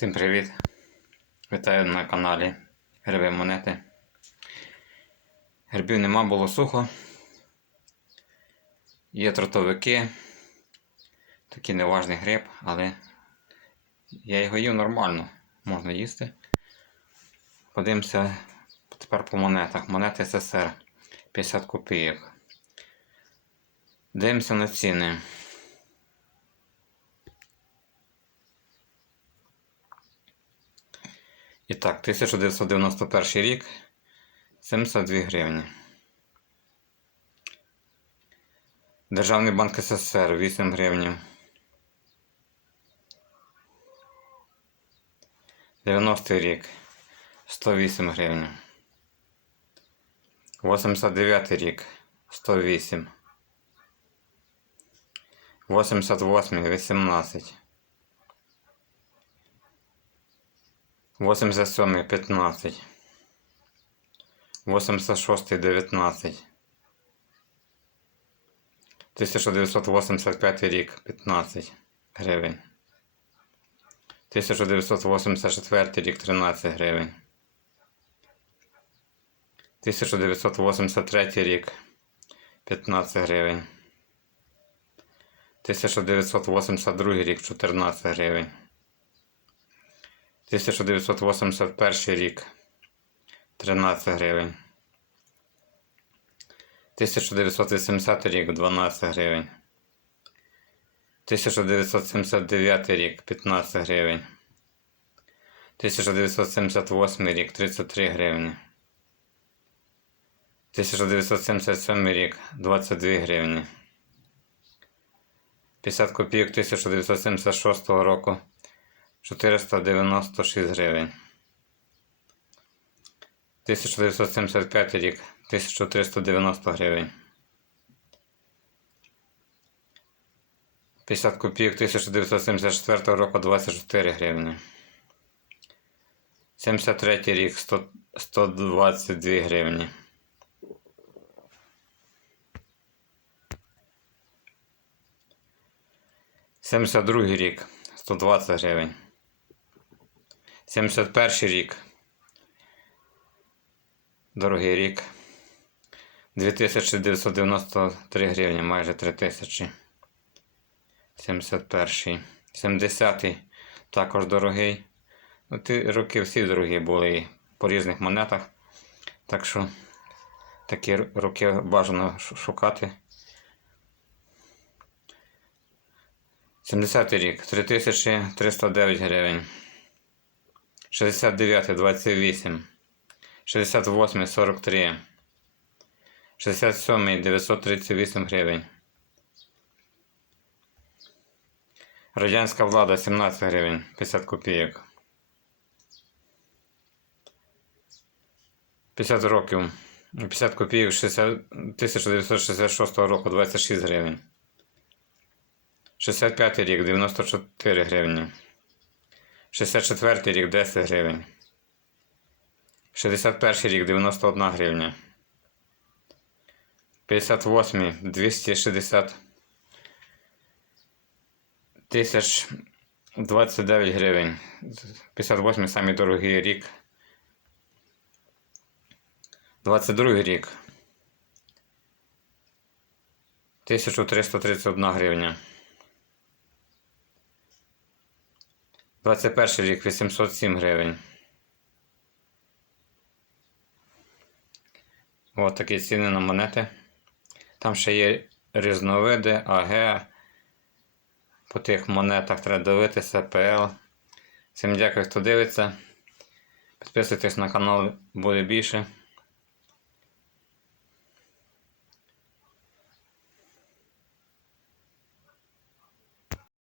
Всім привіт! Вітаю на каналі Гриби Монети. Грибів нема, було сухо. Є тротовики. Такий неважний гриб, але я його їв нормально, можна їсти. Подивимося тепер по монетах. Монети СССР 50 копійок. Дивимося на ціни. І так, 1991 рік 72 гривні. Державний банк СССР 8 гривень. 90 рік 108 гривень. 89 рік 108. 88 18. 87 15. 86 19. 1985 рік 15 гривень. 1984 рік 13 гривень. 1983 рік 15 гривень. 1982 рік 14 гривень. 1981 рік 13 гривень. 1980 рік 12 гривень. 1979 рік 15 гривень. 1978 рік 33 гривні. 1977 рік 22 гривні. 50 копійок 1976 року 496 гривень. 1975 рік 1390 гривень. 50 копійок 1974 року 24 гривні. 73 рік 100, 122 гривні. Семдесят другий рік 120 гривень. 71 рік. Дорогий рік. 2993 гривні, майже 3000. 71. 70 також дорогий. Ну, ті роки всі дорогі були по різних монетах. Так що такі роки бажано шукати. 70 рік 3309 гривень. 69 28. 68 43. 67 938 гривень. Радянська влада 17 гривень 50 копійок. 50 років. 50 копійок 60, 1966 року 26 гривень. 65 рік 94 гривні. 64 рік 10 гривень. 61 рік 91 гривня. 58 260 тисяч 29 гривень. 58 самий дорогий рік. 22 рік. 1331 гривня. 21 рік 807 гривень. Ось такі ціни на монети. Там ще є різновиди, АГ. По тих монетах треба дивитися, ПЛ. Всім дякую, хто дивиться. Підписуйтесь на канал, буде більше.